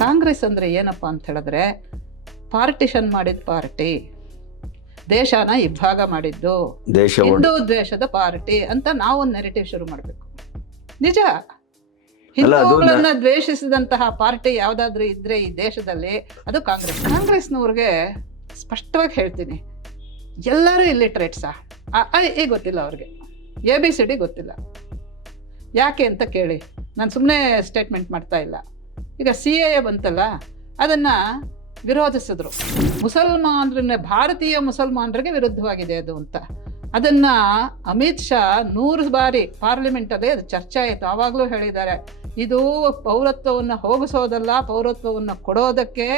ಕಾಂಗ್ರೆಸ್ ಅಂದರೆ ಏನಪ್ಪ ಅಂತ ಹೇಳಿದ್ರೆ ಪಾರ್ಟಿಷನ್ ಮಾಡಿದ ಪಾರ್ಟಿ, ದೇಶನ ಇಬ್ಬಾಗ ಮಾಡಿದ್ದು, ಹಿಂದೂ ದೇಶದ ಪಾರ್ಟಿ ಅಂತ ನಾವೊಂದು ನೆರೆಟಿವ್ ಶುರು ಮಾಡಬೇಕು. ನಿಜ, ಹಿಂದೂಗಳನ್ನ ದ್ವೇಷಿಸಿದಂತಹ ಪಾರ್ಟಿ ಯಾವುದಾದ್ರೂ ಇದ್ರೆ ಈ ದೇಶದಲ್ಲಿ ಅದು ಕಾಂಗ್ರೆಸ್. ಕಾಂಗ್ರೆಸ್ನವ್ರಿಗೆ ಸ್ಪಷ್ಟವಾಗಿ ಹೇಳ್ತೀನಿ, ಎಲ್ಲರೂ ಇಲ್ಲಿಟ್ರೇಟ್ಸಾ, ಗೊತ್ತಿಲ್ಲ ಅವ್ರಿಗೆ, ABCD ಗೊತ್ತಿಲ್ಲ. ಯಾಕೆ ಅಂತ ಕೇಳಿ, ನಾನು ಸುಮ್ಮನೆ ಸ್ಟೇಟ್ಮೆಂಟ್ ಮಾಡ್ತಾ ಇಲ್ಲ. ಈಗ CAA ಬಂತಲ್ಲ, ಅದನ್ನು ವಿರೋಧಿಸಿದ್ರು. ಮುಸಲ್ಮಾನರನ್ನ, ಭಾರತೀಯ ಮುಸಲ್ಮಾನರಿಗೆ ವಿರುದ್ಧವಾಗಿದೆ ಅದು ಅಂತ. ಅದನ್ನು ಅಮಿತ್ ಶಾ 100 ಬಾರಿ ಪಾರ್ಲಿಮೆಂಟಲ್ಲಿ ಅದು ಚರ್ಚೆ ಆಯಿತು. ಆವಾಗಲೂ ಹೇಳಿದ್ದಾರೆ, ಇದು ಪೌರತ್ವವನ್ನು ಹೋಗಿಸೋದಲ್ಲ, ಪೌರತ್ವವನ್ನು ಕೊಡೋದಕ್ಕೆ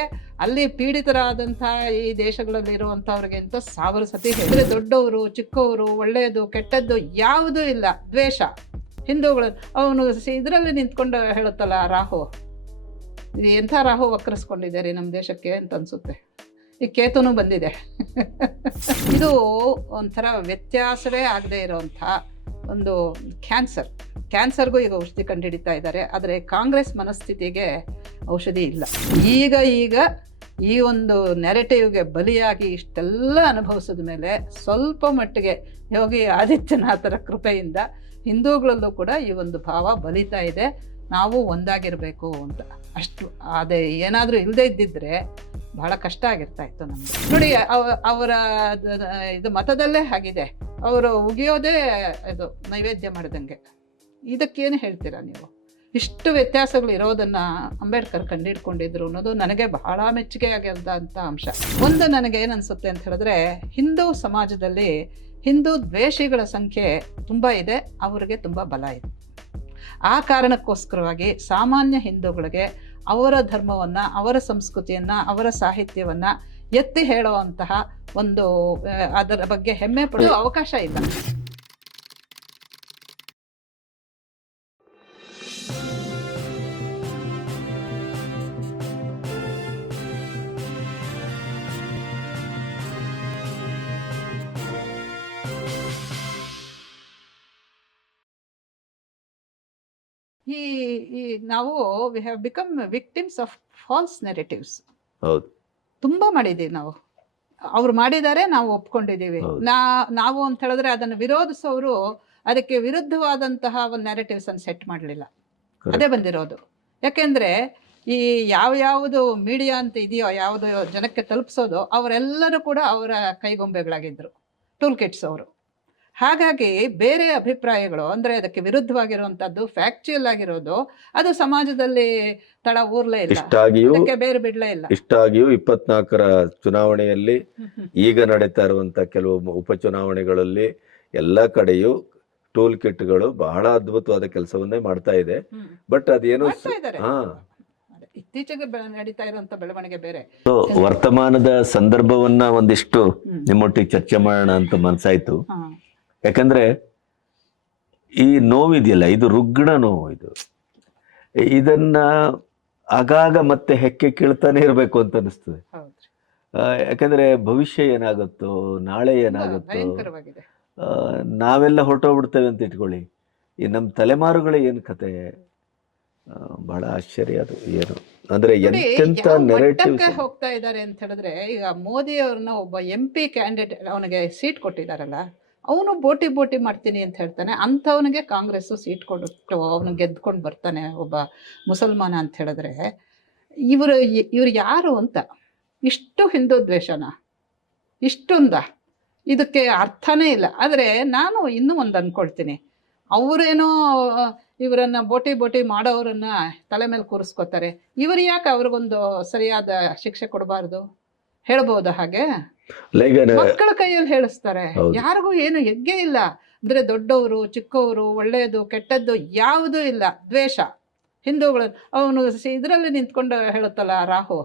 ಅಲ್ಲಿ ಪೀಡಿತರಾದಂಥ ಈ ದೇಶಗಳಲ್ಲಿ ಇರುವಂಥವ್ರಿಗೆ ಅಂತ 1000 ಸತಿ ಹೇಳಿದ್ರೆ, ದೊಡ್ಡವರು ಚಿಕ್ಕವರು, ಒಳ್ಳೆಯದು ಕೆಟ್ಟದ್ದು ಯಾವುದೂ ಇಲ್ಲ, ದ್ವೇಷ. ಹಿಂದೂಗಳು ಅವನು ಇದರಲ್ಲಿ ನಿಂತ್ಕೊಂಡು ಹೇಳುತ್ತಲ್ಲ, ರಾಹು, ಇದು ಎಂಥ ರಾಹು ವಕ್ರಿಸ್ಕೊಂಡಿದ್ದಾರೆ ನಮ್ಮ ದೇಶಕ್ಕೆ ಅಂತ ಅನಿಸುತ್ತೆ. ಈ ಕೇತುನು ಬಂದಿದೆ. ಇದು ಒಂಥರ ವ್ಯತ್ಯಾಸವೇ ಆಗದೆ ಇರೋವಂಥ ಒಂದು ಕ್ಯಾನ್ಸರ್ಗೂ ಈಗ ಔಷಧಿ ಕಂಡುಹಿಡಿತಾ ಇದ್ದಾರೆ. ಆದರೆ ಕಾಂಗ್ರೆಸ್ ಮನಸ್ಥಿತಿಗೆ ಔಷಧಿ ಇಲ್ಲ. ಈಗ ಈ ಒಂದು ನೆರೆಟಿವ್ಗೆ ಬಲಿಯಾಗಿ ಇಷ್ಟೆಲ್ಲ ಅನುಭವಿಸಿದ ಮೇಲೆ ಸ್ವಲ್ಪ ಮಟ್ಟಿಗೆ ಯೋಗಿ ಆದಿತ್ಯನಾಥರ ಕೃಪೆಯಿಂದ ಹಿಂದೂಗಳಲ್ಲೂ ಕೂಡ ಈ ಒಂದು ಭಾವ ಬಲಿತಾ ಇದೆ. ನಾವು ಒಂದಾಗಿರಬೇಕು ಅಂತ ಅಷ್ಟು. ಅದೇ ಏನಾದರೂ ಇಲ್ಲದೆ ಇದ್ದಿದ್ರೆ ಬಹಳ ಕಷ್ಟ ಆಗಿರ್ತಾ ಇತ್ತು ನಮಗೆ. ನೋಡಿ, ಅವರ ಇದು ಮತದಲ್ಲೇ ಆಗಿದೆ. ಅವರು ಉಗಿಯೋದೇ ಇದು ನೈವೇದ್ಯ ಮಾಡಿದಂಗೆ. ಇದಕ್ಕೇನು ಹೇಳ್ತೀರಾ ನೀವು? ಇಷ್ಟು ವ್ಯತ್ಯಾಸಗಳು ಇರೋದನ್ನು ಅಂಬೇಡ್ಕರ್ ಕಂಡುಹಿಡ್ಕೊಂಡಿದ್ರು ಅನ್ನೋದು ನನಗೆ ಬಹಳ ಮೆಚ್ಚುಗೆ ಆಗಿರೋದಂಥ ಅಂಶ. ಒಂದು ನನಗೆ ಏನು ಅನಿಸುತ್ತೆ ಅಂತ ಹೇಳಿದ್ರೆ, ಹಿಂದೂ ಸಮಾಜದಲ್ಲಿ ಹಿಂದೂ ದ್ವೇಷಿಗಳ ಸಂಖ್ಯೆ ತುಂಬ ಇದೆ, ಅವರಿಗೆ ತುಂಬ ಬಲ ಇದೆ. ಆ ಕಾರಣಕ್ಕೋಸ್ಕರವಾಗಿ ಸಾಮಾನ್ಯ ಹಿಂದೂಗಳಿಗೆ ಅವರ ಧರ್ಮವನ್ನು, ಅವರ ಸಂಸ್ಕೃತಿಯನ್ನು, ಅವರ ಸಾಹಿತ್ಯವನ್ನು ಎತ್ತಿ ಹೇಳುವಂತಹ ಒಂದು ಅದರ ಬಗ್ಗೆ ಹೆಮ್ಮೆ ಪಡುವ ಅವಕಾಶ ಇಲ್ಲ. ನಾವು we have become victims of false narratives. ಹೌದು, ತುಂಬ ಮಾಡಿದ್ದೀವಿ ನಾವು. ಅವ್ರು ಮಾಡಿದ್ದಾರೆ, ನಾವು ಒಪ್ಕೊಂಡಿದ್ದೀವಿ. ನಾವು ಅಂತ ಹೇಳಿದ್ರೆ ಅದನ್ನು ವಿರೋಧಿಸೋರು ಅದಕ್ಕೆ ವಿರುದ್ಧವಾದಂತಹ ಒಂದು ನೆರೆಟಿವ್ಸ್ ಅನ್ನು ಸೆಟ್ ಮಾಡಲಿಲ್ಲ. ಅದೇ ಬಂದಿರೋದು. ಯಾಕೆಂದರೆ ಈ ಯಾವುದು ಮೀಡಿಯಾ ಅಂತ ಇದೆಯೋ, ಯಾವುದು ಜನಕ್ಕೆ ತಲುಪಿಸೋದು, ಅವರೆಲ್ಲರೂ ಕೂಡ ಅವರ ಕೈಗೊಂಬೆಗಳಾಗಿದ್ದರು, ಟೂಲ್ ಕಿಟ್ಸ್ ಅವರು. ಹಾಗಾಗಿ ಬೇರೆ ಅಭಿಪ್ರಾಯಗಳು, ಅಂದರೆ ಅದಕ್ಕೆ ವಿರುದ್ಧವಾಗಿರುವಂಥದ್ದು, ಫ್ಯಾಕ್ಚುಯಲ್ ಆಗಿರೋದು, ಅದು ಸಮಾಜದಲ್ಲಿ ತಳ ಊರ್ಲೇ ಇಲ್ಲ, ಅದಕ್ಕೆ ಬೇರೆ ಬಿಡ್ಲೇ ಇಲ್ಲ. ಇಷ್ಟಾಗಿಯೂ 24ರ ಚುನಾವಣೆಯಲ್ಲಿ, ಈಗ ನಡೀತಾ ಇರುವಂತ ಕೆಲವು ಉಪಚುನಾವಣೆಗಳಲ್ಲಿ ಎಲ್ಲ ಕಡೆಯೂ ಟೂಲ್ ಕಿಟ್ಗಳು ಬಹಳ ಅದ್ಭುತವಾದ ಕೆಲಸವನ್ನೇ ಮಾಡ್ತಾ ಇದೆ. ಬಟ್ ಅದೇನು ಇತ್ತೀಚೆಗೆ ನಡೀತಾ ಇರುವಂತ ಬೆಳವಣಿಗೆ ಬೇರೆ. ವರ್ತಮಾನದ ಸಂದರ್ಭವನ್ನ ಒಂದಿಷ್ಟು ನಿಮ್ಮೊಟ್ಟಿಗೆ ಚರ್ಚೆ ಮಾಡೋಣ ಅಂತ ಮನ್ಸಾಯ್ತು. ಯಾಕಂದ್ರೆ ಈ ನೋವಿದೆಯಲ್ಲ, ಇದು ರುಗ್ಣ ನೋವು. ಇದನ್ನ ಆಗಾಗ ಮತ್ತೆ ಹೆಕ್ಕೆ ಕೀಳ್ತಾನೆ ಇರಬೇಕು ಅಂತ ಅನಿಸ್ತದೆ. ಯಾಕಂದ್ರೆ ಭವಿಷ್ಯ ಏನಾಗುತ್ತೋ, ನಾಳೆ ಏನಾಗುತ್ತೋ, ನಾವೆಲ್ಲ ಹೊರಟೋಗ್ಬಿಡ್ತೇವೆ ಅಂತ ಇಟ್ಕೊಳ್ಳಿ. ಈ ನಮ್ಮ ತಲೆಮಾರುಗಳ ಏನು ಕತೆ, ಬಹಳ ಆಶ್ಚರ್ಯ. ಅದು ಏನು ಅಂದ್ರೆ ಎಂತೆಂತ ನೆರೆಟಿವ್ಸ್ ಹೋಗ್ತಾ ಇದ್ದಾರೆ ಅಂತ ಹೇಳಿದ್ರೆ, ಈಗ ಮೋದಿ ಅವ್ರನ್ನ ಒಬ್ಬ MP ಕ್ಯಾಂಡಿಡೇಟ್, ಅವನಿಗೆ ಸೀಟ್ ಕೊಟ್ಟಿದ್ದಾರಲ್ಲ, ಅವನು ಬೋಟಿ ಮಾಡ್ತೀನಿ ಅಂತ ಹೇಳ್ತಾನೆ. ಅಂಥವನಿಗೆ ಕಾಂಗ್ರೆಸ್ಸು ಸೀಟ್ ಕೊಟ್ಟು ಅವನು ಗೆದ್ಕೊಂಡು ಬರ್ತಾನೆ, ಒಬ್ಬ ಮುಸಲ್ಮಾನ ಅಂತ ಹೇಳಿದ್ರೆ. ಇವರು ಯಾರು ಅಂತ, ಇಷ್ಟು ಹಿಂದೂ ದ್ವೇಷನ, ಇಷ್ಟೊಂದ, ಇದಕ್ಕೆ ಅರ್ಥನೇ ಇಲ್ಲ. ಆದರೆ ನಾನು ಇನ್ನೂ ಒಂದು ಅಂದ್ಕೊಳ್ತೀನಿ, ಅವರೇನೋ ಇವರನ್ನು ಬೋಟಿ ಮಾಡೋರನ್ನ ತಲೆ ಮೇಲೆ ಕೂರಿಸ್ಕೋತಾರೆ. ಇವರು ಯಾಕೆ ಅವ್ರಿಗೊಂದು ಸರಿಯಾದ ಶಿಕ್ಷೆ ಕೊಡಬಾರ್ದು? ಹೇಳ್ಬೋದ ಹಾಗೆ? ಮಕ್ಕಳ ಕೈಯಲ್ಲಿ ಹೇಳಿಸ್ತಾರೆ, ಯಾರಿಗೂ ಏನು ಹೆಗ್ಗೆ ಇಲ್ಲ. ಅಂದ್ರೆ ದೊಡ್ಡವರು ಚಿಕ್ಕವರು, ಒಳ್ಳೆಯದು ಕೆಟ್ಟದ್ದು ಯಾವುದೂ ಇಲ್ಲ, ದ್ವೇಷ. ಹಿಂದೂಗಳು ಅವನು ಇದರಲ್ಲಿ ನಿಂತ್ಕೊಂಡು ಹೇಳುತ್ತಲ್ಲ, ರಾಹು,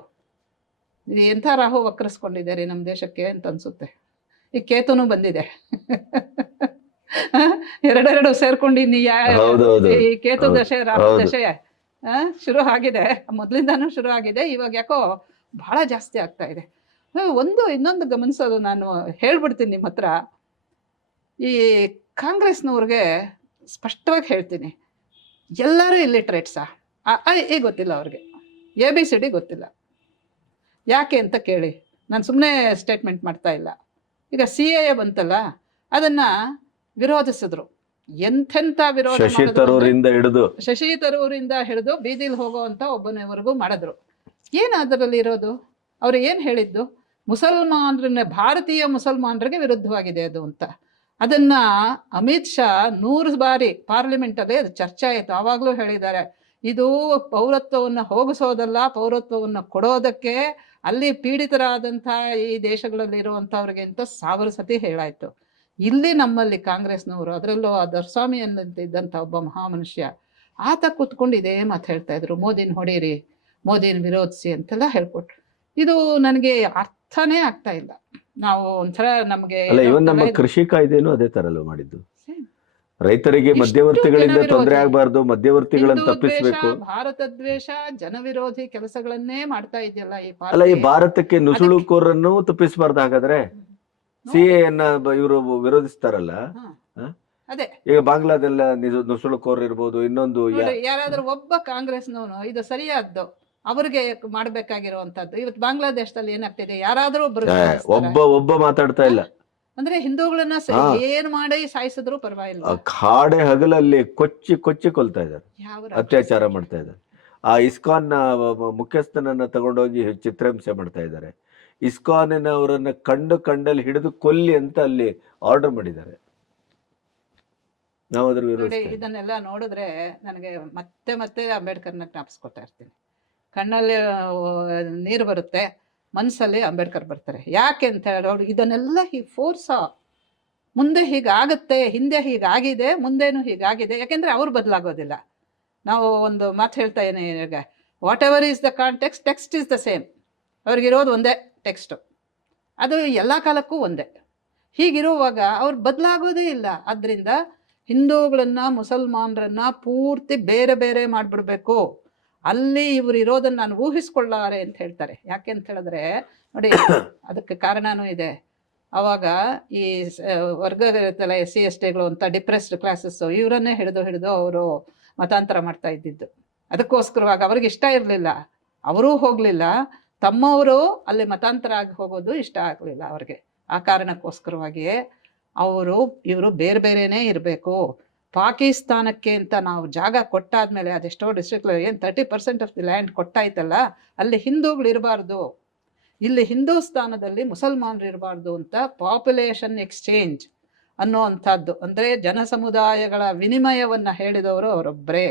ಇದು ಎಂಥ ರಾಹು ವಕ್ರಿಸ್ಕೊಂಡಿದ್ದಾರೆ ನಮ್ಮ ದೇಶಕ್ಕೆ ಅಂತ ಅನಿಸುತ್ತೆ. ಈ ಕೇತುನು ಬಂದಿದೆ. ಎರಡೆರಡು ಸೇರ್ಕೊಂಡು ಈ ಕೇತು ದಶೆ, ರಾಹು ದಶೆ ಶುರು ಆಗಿದೆ. ಮೊದಲಿಂದಾನು ಶುರು ಆಗಿದೆ, ಇವಾಗ ಯಾಕೋ ಬಹಳ ಜಾಸ್ತಿ ಆಗ್ತಾ ಇದೆ. ಇನ್ನೊಂದು ಗಮನಿಸೋದು, ನಾನು ಹೇಳ್ಬಿಡ್ತೀನಿ ನಿಮ್ಮ ಹತ್ರ. ಈ ಕಾಂಗ್ರೆಸ್ನವ್ರಿಗೆ ಸ್ಪಷ್ಟವಾಗಿ ಹೇಳ್ತೀನಿ, ಎಲ್ಲರೂ ಇಲ್ಲಿಟ್ರೇಟ್ಸಾ, ಗೊತ್ತಿಲ್ಲ ಅವ್ರಿಗೆ. ABCD ಗೊತ್ತಿಲ್ಲ. ಯಾಕೆ ಅಂತ ಕೇಳಿ, ನಾನು ಸುಮ್ಮನೆ ಸ್ಟೇಟ್ಮೆಂಟ್ ಮಾಡ್ತಾ ಇಲ್ಲ. ಈಗ CAA ಬಂತಲ್ಲ, ಅದನ್ನು ವಿರೋಧಿಸಿದ್ರು. ಎಂಥೆಂಥ ವಿರೋಧ ಶಶಿ ತರೂರಿಂದ ಹಿಡಿದು ಬೀದಿಲಿ ಹೋಗೋವಂಥ ಒಬ್ಬನವರೆಗೂ ಮಾಡಿದ್ರು. ಏನು ಅದರಲ್ಲಿ ಇರೋದು? ಅವರು ಏನು ಹೇಳಿದ್ದು? ಮುಸಲ್ಮಾನರನ್ನ, ಭಾರತೀಯ ಮುಸಲ್ಮಾನರಿಗೆ ವಿರುದ್ಧವಾಗಿದೆ ಅದು ಅಂತ. ಅದನ್ನು ಅಮಿತ್ ಶಾ 100 ಬಾರಿ ಪಾರ್ಲಿಮೆಂಟಲ್ಲಿ ಅದು ಚರ್ಚೆ ಆಯಿತು. ಆವಾಗಲೂ ಹೇಳಿದ್ದಾರೆ, ಇದು ಪೌರತ್ವವನ್ನು ಹೋಗಿಸೋದಲ್ಲ, ಪೌರತ್ವವನ್ನು ಕೊಡೋದಕ್ಕೆ ಅಲ್ಲಿ ಪೀಡಿತರಾದಂಥ ಈ ದೇಶಗಳಲ್ಲಿ ಇರುವಂಥವ್ರಿಗೆ ಅಂತ 1000 ಸತಿ ಹೇಳಾಯಿತು. ಇಲ್ಲಿ ನಮ್ಮಲ್ಲಿ ಕಾಂಗ್ರೆಸ್ನವರು, ಅದರಲ್ಲೂ ಆ ದೊರೆಸ್ವಾಮಿ ಇದ್ದಂಥ ಒಬ್ಬ ಮಹಾಮನುಷ್ಯ, ಆತ ಕೂತ್ಕೊಂಡು ಇದೇ ಮಾತು ಹೇಳ್ತಾ ಇದ್ರು, ಮೋದಿನ ಹೊಡೀರಿ, ಮೋದಿನ ವಿರೋಧಿಸಿ ಅಂತೆಲ್ಲ ಹೇಳ್ಕೊಟ್ರು. ಇದು ನನಗೆ ಅರ್ಥನೇ ಆಗ್ತಾ ಇಲ್ಲ. ನಾವು ಒಂಥರ ನಮಗೆ ನಮ್ಮ ಕೃಷಿ ಕಾಯ್ದೆನೂ ಅದೇ ತರ ಮಾಡಿದ್ದು. ರೈತರಿಗೆ ಮಧ್ಯವರ್ತಿಗಳಿಂದ ತೊಂದರೆ ಆಗಬಾರ್ದು, ಮಧ್ಯವರ್ತಿಗಳನ್ನು ತಪ್ಪಿಸಬೇಕು. ಭಾರತ ದ್ವೇಷ, ಜನವಿರೋಧಿ ಕೆಲಸಗಳನ್ನೇ ಮಾಡ್ತಾ ಇದೆಯಲ್ಲ ಈ ಭಾರತಕ್ಕೆ ನುಸುಳುಕೋರನ್ನು ತಪ್ಪಿಸಬಾರ್ದು. ಹಾಗಾದ್ರೆ CAA ಇವರು ವಿರೋಧಿಸ್ತಾರಲ್ಲ, ಅದೇ ಈಗ ಬಾಂಗ್ಲಾದೆಲ್ಲ ನುಸುಳುಕೋರ್ ಇರ್ಬೋದು, ಇನ್ನೊಂದು ಯಾರಾದ್ರೂ ಒಬ್ಬ ಕಾಂಗ್ರೆಸ್ನವನು ಇದು ಸರಿಯಾದ್ದು ಅವ್ರಿಗೆ ಮಾಡ್ಬೇಕಾಗಿರುವಂತದ್ದು. ಇವತ್ತು ಬಾಂಗ್ಲಾದೇಶದಲ್ಲಿ ಏನಾಗ್ತಿದೆ, ಯಾರಾದ್ರೂ ಒಬ್ಬ ಮಾತಾಡ್ತಾ ಇಲ್ಲ. ಅಂದ್ರೆ ಹಿಂದೂಗಳನ್ನ ಏನ್ ಮಾಡಿ ಸಾಯಿಸಿದ್ರು ಪರವಾಗಿಲ್ಲ, ಕಾಡೆ ಹಗಲಲ್ಲಿ ಕೊಚ್ಚಿ ಕೊಲ್ತಾ ಇದ್ದಾರೆ, ಅತ್ಯಾಚಾರ ಮಾಡ್ತಾ ಇದ್ದಾರೆ. ಆ ಇಸ್ಕಾನ್ ಮುಖ್ಯಸ್ಥನನ್ನ ತಗೊಂಡೋಗಿ ಚಿತ್ರಹಿಂಸೆ ಮಾಡ್ತಾ ಇದ್ದಾರೆ. ಇಸ್ಕಾನಿನವರನ್ನ ಕಂಡಲ್ಲಿ ಹಿಡಿದು ಕೊಲ್ಲಿ ಅಂತ ಅಲ್ಲಿ ಆರ್ಡರ್ ಮಾಡಿದ್ದಾರೆ. ನಾವು ಅದ್ರ ವಿರೋಧ. ಇದನ್ನೆಲ್ಲ ನೋಡಿದ್ರೆ ನನಗೆ ಮತ್ತೆ ಅಂಬೇಡ್ಕರ್ನ ಜ್ಞಾಪಿಸ್ಕೊತಾ ಇರ್ತೀನಿ. ಕಣ್ಣಲ್ಲಿ ನೀರು ಬರುತ್ತೆ, ಮನಸ್ಸಲ್ಲಿ ಅಂಬೇಡ್ಕರ್ ಬರ್ತಾರೆ. ಯಾಕೆ ಅಂತ ಹೇಳೋರು ಇದನ್ನೆಲ್ಲ ಹೀಗೆ ಫೋರ್ಸ, ಮುಂದೆ ಹೀಗಾಗುತ್ತೆ, ಹಿಂದೆ ಹೀಗಾಗಿದೆ, ಮುಂದೇನು ಹೀಗಾಗಿದೆ. ಯಾಕೆಂದರೆ ಅವ್ರು ಬದಲಾಗೋದಿಲ್ಲ. ನಾವು ಒಂದು ಮಾತು ಹೇಳ್ತಾ ಏನೇ, ಈಗ whatever is the context, text is the same. ಅವ್ರಿಗಿರೋದು ಒಂದೇ ಟೆಕ್ಸ್ಟು, ಅದು ಎಲ್ಲ ಕಾಲಕ್ಕೂ ಒಂದೇ. ಹೀಗಿರುವಾಗ ಅವ್ರು ಬದಲಾಗೋದೇ ಇಲ್ಲ. ಆದ್ದರಿಂದ ಹಿಂದೂಗಳನ್ನು, ಮುಸಲ್ಮಾನರನ್ನು ಪೂರ್ತಿ ಬೇರೆ ಬೇರೆ ಮಾಡಿಬಿಡ್ಬೇಕು. ಅಲ್ಲಿ ಇವರು ಇರೋದನ್ನು ನಾನು ಊಹಿಸ್ಕೊಳ್ಳಾರೆ ಅಂತ ಹೇಳ್ತಾರೆ. ಯಾಕೆ ಅಂತ ಹೇಳಿದ್ರೆ ನೋಡಿ, ಅದಕ್ಕೆ ಕಾರಣನೂ ಇದೆ. ಆವಾಗ ಈ ವರ್ಗ ಇರುತ್ತಲ್ಲ, SC STಗಳು ಅಂತ ಡಿಪ್ರೆಸ್ಡ್ ಕ್ಲಾಸಸ್ಸು, ಇವರನ್ನೇ ಹಿಡಿದು ಅವರು ಮತಾಂತರ ಮಾಡ್ತಾ ಇದ್ದಿದ್ದು. ಅದಕ್ಕೋಸ್ಕರವಾಗಿ ಅವ್ರಿಗೆ ಇಷ್ಟ ಇರಲಿಲ್ಲ, ಅವರೂ ಹೋಗಲಿಲ್ಲ. ತಮ್ಮವರು ಅಲ್ಲಿ ಮತಾಂತರ ಆಗಿ ಹೋಗೋದು ಇಷ್ಟ ಆಗಲಿಲ್ಲ ಅವ್ರಿಗೆ. ಆ ಕಾರಣಕ್ಕೋಸ್ಕರವಾಗಿಯೇ ಇವರು ಬೇರೆ ಬೇರೆನೇ ಇರಬೇಕು. ಪಾಕಿಸ್ತಾನಕ್ಕೆ ಅಂತ ನಾವು ಜಾಗ ಕೊಟ್ಟಾದ್ಮೇಲೆ, ಅದೆಷ್ಟೋ ಡಿಸ್ಟ್ರಿಕ್ಟ್ ಏನು 30% ಆಫ್ ದಿ ಲ್ಯಾಂಡ್ ಕೊಟ್ಟಾಯ್ತಲ್ಲ, ಅಲ್ಲಿ ಹಿಂದೂಗಳು ಇರಬಾರ್ದು, ಇಲ್ಲಿ ಹಿಂದೂಸ್ತಾನದಲ್ಲಿ ಮುಸಲ್ಮಾನರು ಇರಬಾರ್ದು ಅಂತ ಪಾಪ್ಯುಲೇಷನ್ ಎಕ್ಸ್ಚೇಂಜ್ ಅನ್ನೋವಂಥದ್ದು, ಅಂದರೆ ಜನ ಸಮುದಾಯಗಳ ವಿನಿಮಯವನ್ನು ಹೇಳಿದವರು ಅವರೊಬ್ಬರೇ,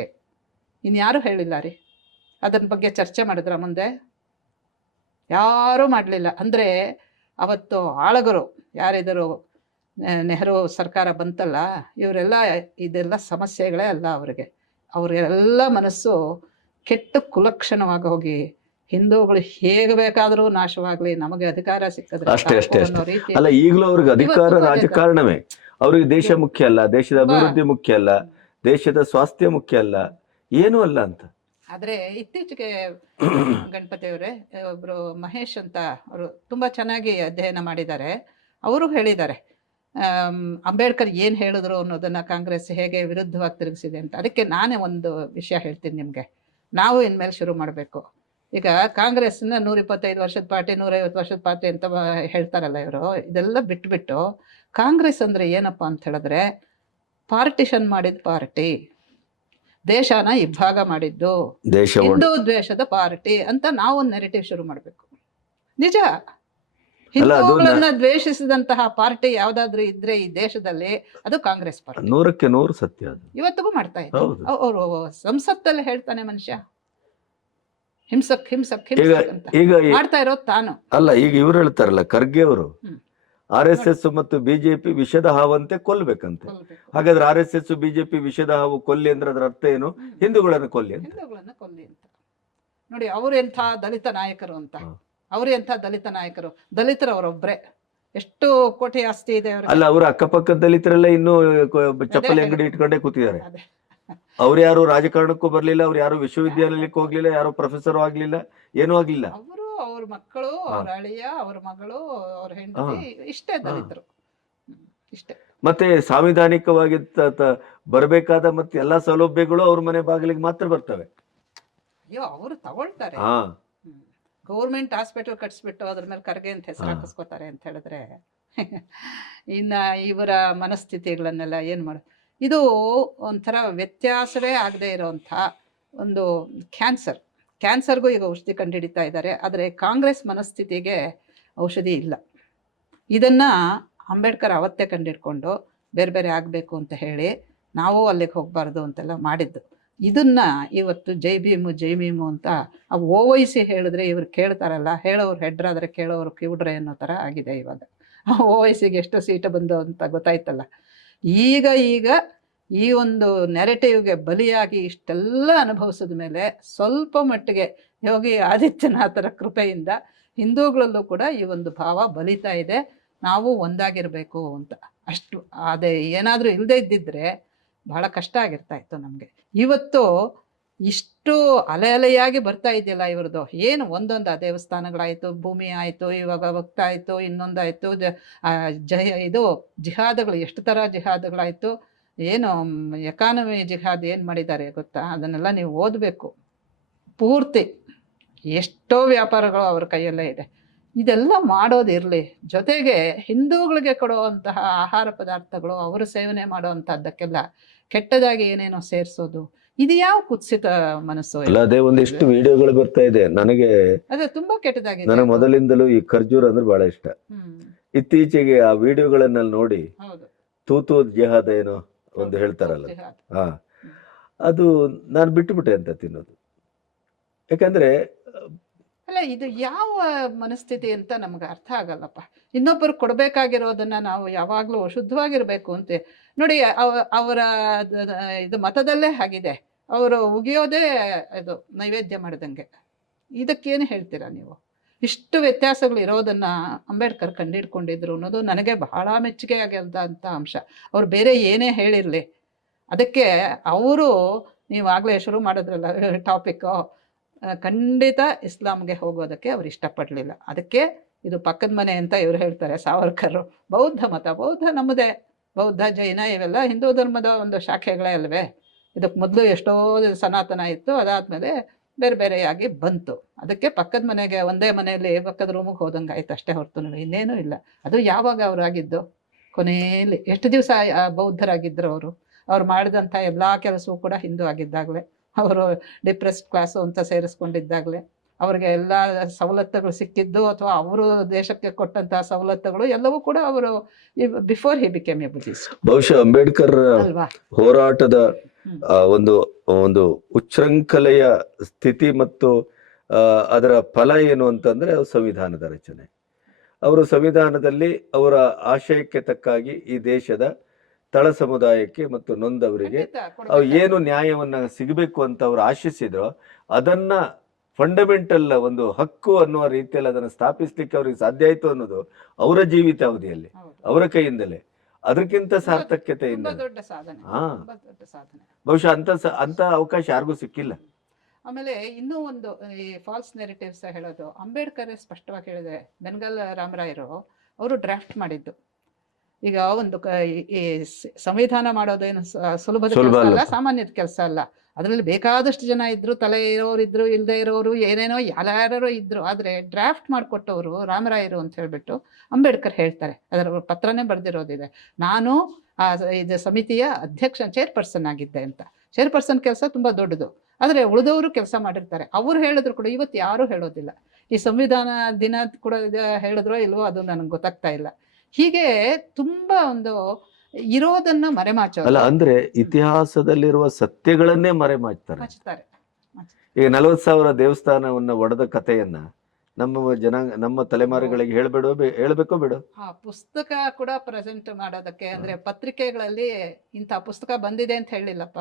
ಇನ್ಯಾರೂ ಹೇಳಿಲ್ಲ ರೀ. ಅದರ ಬಗ್ಗೆ ಚರ್ಚೆ ಮಾಡಿದ್ರ ಮುಂದೆ? ಯಾರೂ ಮಾಡಲಿಲ್ಲ. ಅಂದರೆ ಅವತ್ತು ಆಳಗರು ಯಾರಿದ್ದರು, ನೆಹರು ಸರ್ಕಾರ ಬಂತಲ್ಲ, ಇವರೆಲ್ಲ ಇದೆಲ್ಲ ಸಮಸ್ಯೆಗಳೇ ಅಲ್ಲ ಅವರಿಗೆಲ್ಲ ಮನಸ್ಸು ಕೆಟ್ಟು ಕುಲಕ್ಷಣವಾಗಿ ಹೋಗಿ, ಹಿಂದೂಗಳು ಹೇಗೆ ಬೇಕಾದರೂ ನಾಶವಾಗ್ಲಿ, ನಮಗೆ ಅಧಿಕಾರ ಸಿಕ್ಕಿದ್ರೆ ಅಷ್ಟೇ. ಅಲ್ಲ, ಈಗಲೂ ಅವ್ರಿಗೆ ಅಧಿಕಾರ ರಾಜಕಾರಣವೇ. ಅವ್ರಿಗೆ ದೇಶ ಮುಖ್ಯ ಅಲ್ಲ, ದೇಶದ ಅಭಿವೃದ್ಧಿ ಮುಖ್ಯ ಅಲ್ಲ, ದೇಶದ ಸ್ವಾಸ್ಥ್ಯ ಮುಖ್ಯ ಅಲ್ಲ, ಏನೂ ಅಲ್ಲ ಅಂತ. ಆದರೆ ಇತ್ತೀಚೆಗೆ ಗಣಪತಿ ಅವರೇ, ಒಬ್ಬರು ಮಹೇಶ್ ಅಂತ, ಅವರು ತುಂಬ ಚೆನ್ನಾಗಿ ಅಧ್ಯಯನ ಮಾಡಿದ್ದಾರೆ. ಅವರು ಹೇಳಿದ್ದಾರೆ ಅಂಬೇಡ್ಕರ್ ಏನು ಹೇಳಿದ್ರು ಅನ್ನೋದನ್ನು ಕಾಂಗ್ರೆಸ್ ಹೇಗೆ ವಿರುದ್ಧವಾಗಿ ತಿರುಗಿಸಿದೆ ಅಂತ. ಅದಕ್ಕೆ ನಾನೇ ಒಂದು ವಿಷಯ ಹೇಳ್ತೀನಿ ನಿಮಗೆ. ನಾವು ಇನ್ಮೇಲೆ ಶುರು ಮಾಡಬೇಕು. ಈಗ ಕಾಂಗ್ರೆಸ್ನ 125 ವರ್ಷದ ಪಾರ್ಟಿ, 150 ವರ್ಷದ ಪಾರ್ಟಿ ಅಂತ ಹೇಳ್ತಾರಲ್ಲ ಇವರು, ಇದೆಲ್ಲ ಬಿಟ್ಬಿಟ್ಟು ಕಾಂಗ್ರೆಸ್ ಅಂದರೆ ಏನಪ್ಪ ಅಂತ ಹೇಳಿದ್ರೆ, ಪಾರ್ಟಿಷನ್ ಮಾಡಿದ ಪಾರ್ಟಿ, ದೇಶನ ಇಬ್ಬಾಗ ಮಾಡಿದ್ದು, ಹಿಂದೂ ದ್ವೇಷದ ಪಾರ್ಟಿ ಅಂತ ನಾವು ಒಂದು ನೆರೆಟಿವ್ ಶುರು ಮಾಡಬೇಕು. ನಿಜ, ಹಿಂದೂಗಳನ್ನ ದ್ವೇಷಿಸಿದಂತಹ ಪಾರ್ಟಿ ಯಾವ್ದಾದ್ರು ಇದ್ರೆ ಈ ದೇಶದಲ್ಲಿ ಅದು ಕಾಂಗ್ರೆಸ್ ಪಾರ್ಟಿ. 100ಕ್ಕೆ 100 ಸತ್ಯ. ಇವತ್ತಿಗೂ ಮಾಡ್ತಾ ಇದ್ದಾರೆ. ಅವರು ಸಂಸತ್ತಲ್ಲಿ ಹೇಳ್ತಾನೆ ಮನುಷ್ಯ, ಹಿಂಸಕ್ ಅಂತ ಮಾಡ್ತಾ ಇರೋದು ತಾನು ಅಲ್ಲ. ಈಗ ಇವ್ರು ಹೇಳ್ತಾರಲ್ಲ, ಖರ್ಗೆ ಅವರು, RSS ಮತ್ತು BJP ವಿಷದ ಹಾವಂತೆ ಕೊಲ್ಬೇಕಂತೆ. ಹಾಗಾದ್ರೆ RSS BJP ವಿಷದ ಹಾವು ಕೊಲ್ಲಿ ಅಂದ್ರೆ ಅದರ ಅರ್ಥ ಏನು? ಹಿಂದೂಗಳನ್ನ ಕೊಲ್ಲಿ ಅಂತ. ನೋಡಿ, ಅವ್ರು ಎಂಥ ದಲಿತ ನಾಯಕರು ಅಂತ. ಅವ್ರು ಎಂಥ ದಲಿತ ನಾಯಕರು. ದಲಿತರು ಅವರೊಬ್ಬರೇ. ಎಷ್ಟು ಕೋಟಿ ಆಸ್ತಿ ಇದೆ ಅವ್ರಿಗೆ. ಅಲ್ಲ, ಅವ್ರ ಅಕ್ಕಪಕ್ಕ ದಲಿತರೆಲ್ಲ ಇನ್ನೂ ಚಪ್ಪಲಿ ಅಂಗಡಿ ಇಟ್ಕೊಂಡೇ ಕೂತಿದ್ದಾರೆ. ಅವ್ರು ಯಾರು ರಾಜಕಾರಣಕ್ಕೂ ಬರ್ಲಿಲ್ಲ, ಅವ್ರು ಯಾರು ವಿಶ್ವವಿದ್ಯಾಲಯಕ್ಕೆ ಹೋಗ್ಲಿಲ್ಲ, ಯಾರು ಪ್ರೊಫೆಸರ್ ಆಗ್ಲಿಲ್ಲ, ಏನೂ ಆಗ್ಲಿಲ್ಲ. ಅವರು, ಅವ್ರ ಮಕ್ಕಳು, ಅವ್ರ ಅಳಿಯ, ಅವ್ರ ಮಗಳು, ಅವ್ರ ಹೆಂಡತಿ, ಇಷ್ಟೇ ದಲಿತರು, ಇಷ್ಟೇ. ಮತ್ತೆ ಸಾಂವಿಧಾನಿಕವಾಗಿ ಬರಬೇಕಾದ ಮತ್ತೆ ಎಲ್ಲಾ ಸೌಲಭ್ಯಗಳು ಅವ್ರ ಮನೆ ಬಾಗಿಲಿಗೆ ಮಾತ್ರ ಬರ್ತವೆ. ಅಯ್ಯೋ ಅವರು ತಗೊಳ್ತಾರೆ. ಹಾ ಗೌರ್ಮೆಂಟ್ ಹಾಸ್ಪಿಟಲ್ ಕಟ್ಸ್ಬಿಟ್ಟು ಅದ್ರ ಮೇಲೆ ಖರ್ಗೆ ಅಂತ ಹೆಸರು ಹಾಕಿಸ್ಕೋತಾರೆ ಅಂತ ಹೇಳಿದ್ರೆ ಇನ್ನ ಇವರ ಮನಸ್ಥಿತಿಗಳನ್ನೆಲ್ಲ ಏನು ಮಾಡ, ಇದು ಒಂಥರ ವ್ಯತ್ಯಾಸವೇ ಆಗದೆ ಇರೋವಂಥ ಒಂದು ಕ್ಯಾನ್ಸರ್ಗೂ ಈಗ ಔಷಧಿ ಕಂಡುಹಿಡಿತಾ ಇದ್ದಾರೆ. ಆದರೆ ಕಾಂಗ್ರೆಸ್ ಮನಸ್ಥಿತಿಗೆ ಔಷಧಿ ಇಲ್ಲ. ಇದನ್ನು ಅಂಬೇಡ್ಕರ್ ಅವತ್ತೇ ಕಂಡುಹಿಡ್ಕೊಂಡು ಬೇರೆ ಬೇರೆ ಆಗಬೇಕು ಅಂತ ಹೇಳಿ ನಾವು ಅಲ್ಲಿಗೆ ಹೋಗಬಾರ್ದು ಅಂತೆಲ್ಲ ಮಾಡಿದ್ದು. ಇದನ್ನು ಇವತ್ತು ಜೈ ಭೀಮು ಅಂತ ಆ ಓವೈಸಿ ಹೇಳಿದ್ರೆ ಇವ್ರು ಕೇಳ್ತಾರಲ್ಲ, ಹೇಳೋರು ಹೆಡ್ರಾದರೆ ಕೇಳೋರು ಕಿವುಡ್ರೆ ಅನ್ನೋ ಥರ ಆಗಿದೆ ಇವಾಗ. ಆ ಓವೈಸಿಗೆ ಎಷ್ಟು ಸೀಟು ಬಂದು ಅಂತ ಗೊತ್ತಾಯ್ತಲ್ಲ. ಈಗ ಈ ಒಂದು ನೆರೆಟಿವ್ಗೆ ಬಲಿಯಾಗಿ ಇಷ್ಟೆಲ್ಲ ಅನುಭವಿಸಿದ ಮೇಲೆ ಸ್ವಲ್ಪ ಮಟ್ಟಿಗೆ ಯೋಗಿ ಆದಿತ್ಯನಾಥರ ಕೃಪೆಯಿಂದ ಹಿಂದೂಗಳಲ್ಲೂ ಕೂಡ ಈ ಒಂದು ಭಾವ ಬಲಿತಾ ಇದೆ. ನಾವು ಒಂದಾಗಿರಬೇಕು ಅಂತ. ಅಷ್ಟು ಅದೇ ಏನಾದರೂ ಇಲ್ಲದೇ ಇದ್ದಿದ್ರೆ ಬಹಳ ಕಷ್ಟ ಆಗಿರ್ತಾ ಇತ್ತು ನಮಗೆ. ಇವತ್ತು ಇಷ್ಟು ಅಲೆಯಾಗಿ ಬರ್ತಾ ಇದೆಯಲ್ಲ ಇವ್ರದ್ದು, ಏನು ಒಂದೊಂದು ದೇವಸ್ಥಾನಗಳಾಯಿತು, ಭೂಮಿ ಆಯಿತು, ಇವಾಗ ಭಕ್ತ ಆಯಿತು, ಇನ್ನೊಂದಾಯಿತು, ಇದು ಜಿಹಾದ್ಗಳು ಎಷ್ಟು ಥರ ಜಿಹಾದ್ಗಳಾಯಿತು. ಏನು ಎಕಾನಮಿ ಜಿಹಾದ್ ಏನು ಮಾಡಿದ್ದಾರೆ ಗೊತ್ತಾ? ಅದನ್ನೆಲ್ಲ ನೀವು ಓದಬೇಕು ಪೂರ್ತಿ. ಎಷ್ಟೋ ವ್ಯಾಪಾರಗಳು ಅವ್ರ ಕೈಯಲ್ಲೇ ಇದೆ. ಇದೆಲ್ಲ ಮಾಡೋದಿರಲಿ, ಜೊತೆಗೆ ಹಿಂದೂಗಳಿಗೆ ಕೊಡುವಂತಹ ಆಹಾರ ಪದಾರ್ಥಗಳು ಅವರು ಸೇವನೆ ಮಾಡುವಂಥದ್ದಕ್ಕೆಲ್ಲ ಕೆಟ್ಟದಾಗಿ ಏನೇನೋ ಸೇರಿಸೋದು, ಇದು ಯಾವ ಕುತ್ಸಿತ ಮನಸ್ಸು. ಅದೇ ಒಂದಿಷ್ಟು ವಿಡಿಯೋಗಳು ಬರ್ತಾ ಇದೆ ನನಗೆ, ಅದೇ ತುಂಬಾ ಕೆಟ್ಟದಾಗಿದೆ. ನನಗೆ ಮೊದಲಿಂದಲೂ ಈ ಖರ್ಜೂರ್ ಅಂದ್ರೆ ಬಹಳ ಇಷ್ಟ. ಇತ್ತೀಚೆಗೆ ಆ ವಿಡಿಯೋಗಳನ್ನ ನೋಡಿ ತೂತು ಜಿಹಾದ್ ಏನೋ ಒಂದು ಹೇಳ್ತಾರಲ್ಲ, ಅದು ನಾನು ಬಿಟ್ಟುಬಿಟ್ಟೆ ಅಂತ ತಿನ್ನೋದು. ಯಾಕಂದ್ರೆ ಅಲ್ಲ, ಇದು ಯಾವ ಮನಸ್ಥಿತಿ ಅಂತ ನಮ್ಗೆ ಅರ್ಥ ಆಗಲ್ಲಪ್ಪ. ಇನ್ನೊಬ್ಬರು ಕೊಡಬೇಕಾಗಿರೋದನ್ನ ನಾವು ಯಾವಾಗಲೂ ಶುದ್ಧವಾಗಿರ್ಬೇಕು ಅಂತ ನೋಡಿ. ಅವರ ಇದು ಮತದಲ್ಲೇ ಆಗಿದೆ. ಅವರು ಉಗಿಯೋದೇ ಇದು ನೈವೇದ್ಯ ಮಾಡಿದಂಗೆ. ಇದಕ್ಕೇನು ಹೇಳ್ತೀರಾ ನೀವು? ಇಷ್ಟು ವ್ಯತ್ಯಾಸಗಳು ಇರೋದನ್ನು ಅಂಬೇಡ್ಕರ್ ಕಂಡುಹಿಡ್ಕೊಂಡಿದ್ರು ಅನ್ನೋದು ನನಗೆ ಬಹಳ ಮೆಚ್ಚುಗೆ ಆಗಿರೋಂಥ ಅಂಶ. ಅವ್ರು ಬೇರೆ ಏನೇ ಹೇಳಿರಲಿ, ಅದಕ್ಕೆ ಅವರು ನೀವಾಗಲೇ ಶುರು ಮಾಡಿದ್ರಲ್ಲ ಟಾಪಿಕ್ಕು, ಖಂಡಿತ ಇಸ್ಲಾಂಗೆ ಹೋಗೋದಕ್ಕೆ ಅವ್ರು ಇಷ್ಟಪಡಲಿಲ್ಲ. ಅದಕ್ಕೆ ಇದು ಪಕ್ಕದ ಮನೆ ಅಂತ ಇವ್ರು ಹೇಳ್ತಾರೆ ಸಾವರ್ಕರ್. ಬೌದ್ಧ ಮತ, ನಮ್ಮದೇ ಬೌದ್ಧ ಜೈನ ಇವೆಲ್ಲ ಹಿಂದೂ ಧರ್ಮದ ಒಂದು ಶಾಖೆಗಳೇ ಅಲ್ವೇ. ಇದಕ್ಕೆ ಮೊದಲು ಎಷ್ಟೋ ಸನಾತನ ಇತ್ತು, ಅದಾದಮೇಲೆ ಬೇರೆ ಬೇರೆಯಾಗಿ ಬಂತು. ಅದಕ್ಕೆ ಪಕ್ಕದ ಮನೆಗೆ ಒಂದೇ ಮನೆಯಲ್ಲಿ ಪಕ್ಕದ ರೂಮಿಗೆ ಹೋದಂಗೆ ಆಯ್ತು ಅಷ್ಟೇ ಹೊರತು ಇನ್ನೇನೂ ಇಲ್ಲ. ಅದು ಯಾವಾಗ ಅವರಾಗಿದ್ದು? ಕೊನೆಯಲ್ಲಿ ಎಷ್ಟು ದಿವಸ ಬೌದ್ಧರಾಗಿದ್ದರು ಅವರು. ಅವ್ರು ಮಾಡಿದಂಥ ಎಲ್ಲ ಕೆಲಸವೂ ಕೂಡ ಹಿಂದೂ ಆಗಿದ್ದಾಗಲೇ, ಅವರು ಡಿಪ್ರೆಸ್ಡ್ ಕ್ಲಾಸು ಅಂತ ಸೇರಿಸ್ಕೊಂಡಿದ್ದಾಗಲೇ, ಅವ್ರಿಗೆ ಎಲ್ಲ ಸವಲತ್ತುಗಳು ಸಿಕ್ಕಿದ್ದು ಅಥವಾ ಅವರು ದೇಶಕ್ಕೆ ಕೊಟ್ಟಂಥ ಸವಲತ್ತುಗಳು ಎಲ್ಲವೂ ಕೂಡ ಅವರು before he became A Buddhist. ಬಹುಶಃ ಅಂಬೇಡ್ಕರ್ ಹೋರಾಟದ ಒಂದು ಒಂದು ಉಚ್ಛೃಂಖಲೆಯ ಸ್ಥಿತಿ ಮತ್ತು ಅದರ ಫಲ ಏನು ಅಂತಂದ್ರೆ ಸಂವಿಧಾನದ ರಚನೆ. ಅವರು ಸಂವಿಧಾನದಲ್ಲಿ ಅವರ ಆಶಯಕ್ಕೆ ತಕ್ಕಾಗಿ ಈ ದೇಶದ ತಳ ಸಮುದಾಯಕ್ಕೆ ಮತ್ತು ನೊಂದವರಿಗೆ ಏನು ನ್ಯಾಯವನ್ನ ಸಿಗಬೇಕು ಅಂತ ಅವರು ಆಶಿಸಿದ್ರು, ಅದನ್ನ ಫಂಡಮೆಂಟಲ್ ಒಂದು ಹಕ್ಕು ಅನ್ನುವ ರೀತಿಯಲ್ಲಿ ಅದನ್ನು ಸ್ಥಾಪಿಸ್ಲಿಕ್ಕೆ ಅವ್ರಿಗೆ ಸಾಧ್ಯ ಆಯ್ತು ಅನ್ನೋದು ಅವರ ಜೀವಿತಾವಧಿಯಲ್ಲಿ, ಅವರ ಕೈಯಿಂದಲೇ. ಅದಕ್ಕಿಂತ ಸಾರ್ಥಕ್ಯತೆ ಬಹುಶಃ ಅಂತ ಅವಕಾಶ ಯಾರಿಗೂ ಸಿಕ್ಕಿಲ್ಲ. ಆಮೇಲೆ ಇನ್ನೂ ಒಂದು ಈ ಫಾಲ್ಸ್ ನೆರೆಟಿವ್ಸ್ ಹೇಳೋದು, ಅಂಬೇಡ್ಕರ್ ಸ್ಪಷ್ಟವಾಗಿ ಹೇಳಿದೆ. ಬೆನ್ಗಲ್ ರಾಮರಾಯರು ಅವರು ಡ್ರಾಫ್ಟ್ ಮಾಡಿದ್ದು. ಈಗ ಒಂದು ಈ ಸಂವಿಧಾನ ಮಾಡೋದೇನು ಸುಲಭದ ಕೆಲಸ ಅಲ್ಲ, ಸಾಮಾನ್ಯದ ಕೆಲಸ ಅಲ್ಲ. ಅದರಲ್ಲಿ ಬೇಕಾದಷ್ಟು ಜನ ಇದ್ರು, ತಲೆ ಇರೋರು ಇದ್ರು, ಇಲ್ಲದೆ ಇರೋರು, ಏನೇನೋ ಯಾರ್ಯಾರೋ ಇದ್ರು. ಆದರೆ ಡ್ರಾಫ್ಟ್ ಮಾಡಿಕೊಟ್ಟವರು ರಾಮರಾಯರು ಅಂತ ಹೇಳ್ಬಿಟ್ಟು ಅಂಬೇಡ್ಕರ್ ಹೇಳ್ತಾರೆ. ಅದರ ಪತ್ರನೇ ಬರೆದಿರೋದಿದೆ. ನಾನು ಆ ಇದು ಸಮಿತಿಯ ಚೇರ್ಪರ್ಸನ್ ಆಗಿದ್ದೆ ಅಂತ. ಚೇರ್ಪರ್ಸನ್ ಕೆಲಸ ತುಂಬ ದೊಡ್ಡದು, ಆದರೆ ಉಳಿದವರು ಕೆಲಸ ಮಾಡಿರ್ತಾರೆ. ಅವ್ರು ಹೇಳಿದ್ರು ಕೂಡ ಇವತ್ತು ಯಾರೂ ಹೇಳೋದಿಲ್ಲ. ಈ ಸಂವಿಧಾನ ದಿನ ಕೂಡ ಹೇಳಿದ್ರೋ ಇಲ್ವೋ ಅದು ನನಗೆ ಗೊತ್ತಾಗ್ತಾ ಇಲ್ಲ. ಹೀಗೆ ತುಂಬಾ ಒಂದು ಇರೋದನ್ನ ಮರೆಮಾಚೋದು. ಅಲ್ಲ, ಅಂದ್ರೆ ಇತಿಹಾಸದಲ್ಲಿರುವ ಸತ್ಯಗಳನ್ನೇ ಮರೆಮಾಚ್ತಾರೆ. ಈಗ 40,000 ದೇವಸ್ಥಾನವನ್ನ ಒಡೆದ ಕಥೆಯನ್ನ ನಮ್ಮ ತಲೆಮಾರುಗಳಿಗೆ ಹೇಳ್ಬೇಕೋ ಬೇಡ? ಆ ಪುಸ್ತಕ ಕೂಡ ಪ್ರೆಸೆಂಟ್ ಮಾಡೋದಕ್ಕೆ ಅಂದ್ರೆ ಪತ್ರಿಕೆಗಳಲ್ಲಿ ಇಂಥ ಪುಸ್ತಕ ಬಂದಿದೆ ಅಂತ ಹೇಳಿಲ್ಲಪ್ಪ.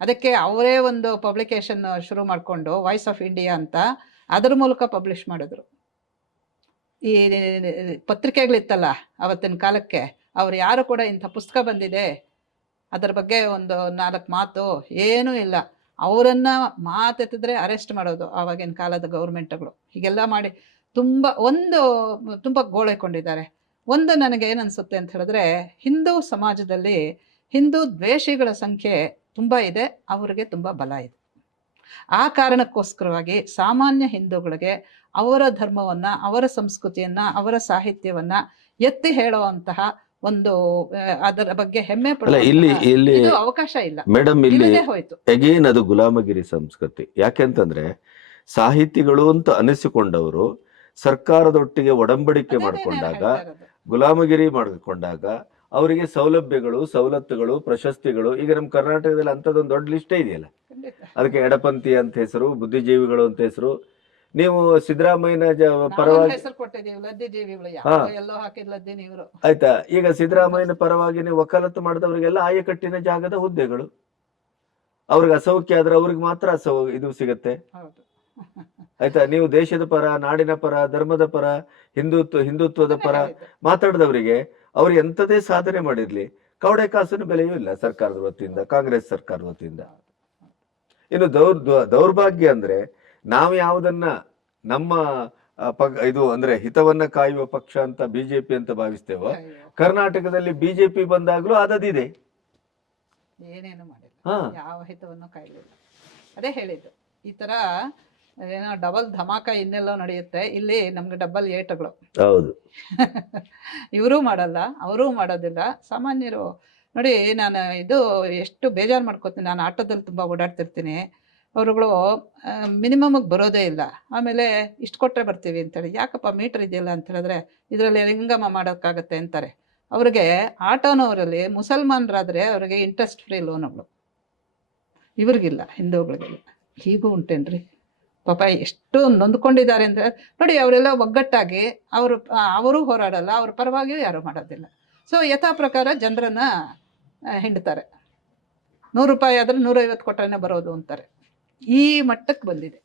ಅದಕ್ಕೆ ಅವರೇ ಒಂದು ಪಬ್ಲಿಕೇಶನ್ ಶುರು ಮಾಡಿಕೊಂಡು ವಾಯ್ಸ್ ಆಫ್ ಇಂಡಿಯಾ ಅಂತ ಅದ್ರ ಮೂಲಕ ಪಬ್ಲಿಷ್ ಮಾಡಿದ್ರು. ಈ ಪತ್ರಿಕೆಗಳಿತ್ತಲ್ಲ ಅವತ್ತಿನ ಕಾಲಕ್ಕೆ, ಅವ್ರು ಯಾರು ಕೂಡ ಇಂಥ ಪುಸ್ತಕ ಬಂದಿದೆ ಅದರ ಬಗ್ಗೆ ಒಂದು 4 ಮಾತು ಏನೂ ಇಲ್ಲ. ಅವರನ್ನು ಮಾತೆತ್ತಿದ್ರೆ ಅರೆಸ್ಟ್ ಮಾಡೋದು ಆವಾಗಿನ ಕಾಲದ ಗೌರ್ಮೆಂಟ್ಗಳು. ಹೀಗೆಲ್ಲ ಮಾಡಿ ತುಂಬ ಗೋಳೈಕೊಂಡಿದ್ದಾರೆ. ಒಂದು ನನಗೆ ಏನನ್ಸುತ್ತೆ ಅಂತ ಹೇಳಿದ್ರೆ, ಹಿಂದೂ ಸಮಾಜದಲ್ಲಿ ಹಿಂದೂ ದ್ವೇಷಿಗಳ ಸಂಖ್ಯೆ ತುಂಬ ಇದೆ, ಅವರಿಗೆ ತುಂಬ ಬಲ ಇದೆ. ಆ ಕಾರಣಕ್ಕೋಸ್ಕರವಾಗಿ ಸಾಮಾನ್ಯ ಹಿಂದೂಗಳಿಗೆ ಅವರ ಧರ್ಮವನ್ನು, ಅವರ ಸಂಸ್ಕೃತಿಯನ್ನು, ಅವರ ಸಾಹಿತ್ಯವನ್ನು ಎತ್ತಿ ಹೇಳುವಂತಹ ಒಂದು ಅದರ ಬಗ್ಗೆ ಹೆಮ್ಮೆ ಪಡುವ ಅವಕಾಶ ಇಲ್ಲ ಮೇಡಮ್. ಇಲ್ಲಿ ಹೋಯ್ತು ಅಗೇನ್ ಅದು ಗುಲಾಮಗಿರಿ ಸಂಸ್ಕೃತಿ. ಯಾಕೆಂತಂದ್ರೆ ಸಾಹಿತಿಗಳು ಅಂತ ಅನಿಸಿಕೊಂಡವರು ಸರ್ಕಾರದೊಟ್ಟಿಗೆ ಒಡಂಬಡಿಕೆ ಮಾಡಿಕೊಂಡಾಗ, ಗುಲಾಮಗಿರಿ ಮಾಡಿಕೊಂಡಾಗ ಅವರಿಗೆ ಸೌಲಭ್ಯಗಳು, ಸವಲತ್ತುಗಳು, ಪ್ರಶಸ್ತಿಗಳು, ಈಗ ನಮ್ಮ ಕರ್ನಾಟಕದಲ್ಲಿ ಅಂತದೊಂದು ದೊಡ್ಡ ಲಿಸ್ಟೇ ಇದೆಯಲ್ಲ. ಅದಕ್ಕೆ ಎಡಪಂಥಿ ಅಂತ ಹೆಸರು, ಬುದ್ಧಿಜೀವಿಗಳು ಅಂತ ಹೆಸರು. ನೀವು ಸಿದ್ದರಾಮಯ್ಯನ ಪರವಾಗಿ ಆಯ್ತಾ, ಈಗ ಸಿದ್ದರಾಮಯ್ಯನ ಪರವಾಗಿ ನೀವು ವಕಾಲತ್ತು ಮಾಡಿದವರಿಗೆಲ್ಲ ಆಯಕಟ್ಟಿನ ಜಾಗದ ಹುದ್ದೆಗಳು. ಅವ್ರಿಗೆ ಅಸೌಖ್ಯ ಆದ್ರೆ ಅವ್ರಿಗೆ ಮಾತ್ರ ಇದು ಸಿಗತ್ತೆ. ಆಯ್ತಾ, ನೀವು ದೇಶದ ಪರ, ನಾಡಿನ ಪರ, ಧರ್ಮದ ಪರ, ಹಿಂದುತ್ವದ ಪರ ಮಾತಾಡಿದವರಿಗೆ ಅವ್ರು ಎಂಥದೇ ಸಾಧನೆ ಮಾಡಿರ್ಲಿ ಕವಡೆ ಕಾಸಿನ ಬೆಲೆಯೂ ಇಲ್ಲ ಸರ್ಕಾರದ ವತಿಯಿಂದ, ಕಾಂಗ್ರೆಸ್ ಸರ್ಕಾರದ ವತಿಯಿಂದ. ಇನ್ನು ದೌರ್ಭಾಗ್ಯ ಅಂದ್ರೆ ನಾವು ಯಾವುದನ್ನ ನಮ್ಮ ಇದು ಅಂದ್ರೆ ಹಿತವನ್ನ ಕಾಯುವ ಪಕ್ಷ ಅಂತ ಬಿಜೆಪಿ ಅಂತ ಭಾವಿಸ್ತೇವೋ, ಕರ್ನಾಟಕದಲ್ಲಿ ಬಿಜೆಪಿ ಬಂದಾಗ್ಲೂ ಅದದಿದೆ, ಏನೇನು ಮಾಡಿಲ್ಲ, ಯಾವ ಹಿತವನ್ನು ಕಾಯಲಿಲ್ಲ. ಅದೇ ಹೇಳಿದ್ದು, ಈ ತರ ಏನೋ ಡಬಲ್ ಧಮಾಕ ಇನ್ನೆಲ್ಲೋ ನಡೆಯುತ್ತೆ, ಇಲ್ಲಿ ನಮ್ಗೆ ಡಬಲ್ ಏಟಗಳು. ಹೌದು. ಇವರು ಮಾಡಲ್ಲ, ಅವರೂ ಮಾಡೋದಿಲ್ಲ, ಸಾಮಾನ್ಯರು ನೋಡಿ. ನಾನು ಇದು ಎಷ್ಟು ಬೇಜಾರು ಮಾಡ್ಕೋತೀನಿ, ನಾನು ಆಟೋದಲ್ಲಿ ತುಂಬ ಓಡಾಡ್ತಿರ್ತೀನಿ. ಅವರುಗಳು ಮಿನಿಮಮ್ಗೆ ಬರೋದೇ ಇಲ್ಲ. ಆಮೇಲೆ ಇಷ್ಟು ಕೊಟ್ಟರೆ ಬರ್ತೀವಿ ಅಂತೇಳಿ, ಯಾಕಪ್ಪ ಮೀಟ್ರ್ ಇದೆಯಲ್ಲ ಅಂತ ಹೇಳಿದ್ರೆ ಇದರಲ್ಲಿ ಹೆಂಗಮ್ಮ ಮಾಡೋಕ್ಕಾಗತ್ತೆ ಅಂತಾರೆ. ಅವ್ರಿಗೆ ಆಟೋನವರಲ್ಲಿ ಮುಸಲ್ಮಾನರಾದರೆ ಅವರಿಗೆ ಇಂಟ್ರೆಸ್ಟ್ ಫ್ರೀ ಲೋನುಗಳು, ಇವ್ರಿಗಿಲ್ಲ, ಹಿಂದೂಗಳಿಗಿಲ್ಲ. ಹೀಗೂ ಉಂಟೇನ್ರಿ ಪಾಪ, ಎಷ್ಟು ನೊಂದ್ಕೊಂಡಿದ್ದಾರೆ ಅಂದರೆ ನೋಡಿ. ಅವರೆಲ್ಲ ಒಗ್ಗಟ್ಟಾಗಿ ಅವರು ಹೋರಾಡಲ್ಲ, ಅವ್ರ ಪರವಾಗಿಯೂ ಯಾರೂ ಮಾಡೋದಿಲ್ಲ. ಸೊ ಯಥಾ ಪ್ರಕಾರ ಜನರನ್ನು ಹಿಂಡ್ತಾರೆ. 100 ರೂಪಾಯಿ ಆದರೆ 150 ಕೊಟ್ಟರೆ ಬರೋದು ಅಂತಾರೆ. ಈ ಮಟ್ಟಕ್ಕೆ ಬಂದಿದೆ.